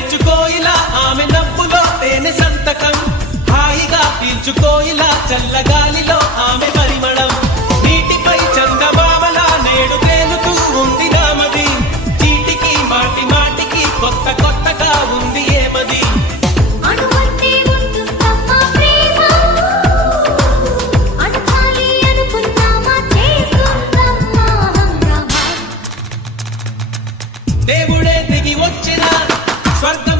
నేర్చుకోయిలా ఆమె నవ్వులో తేనె సంతకం హాయిగా పీల్చుకోయిలా చల్లగాలిలో ఆమె పరిమళం నీటిపై చందమామలా నేడు తేలుతూ ఉంది నామది చీటికి మాటి మాటికి కొత్త కొత్తగా ఉంది ఏమది దేవుడే దిగి వచ్చిన స్వర్గం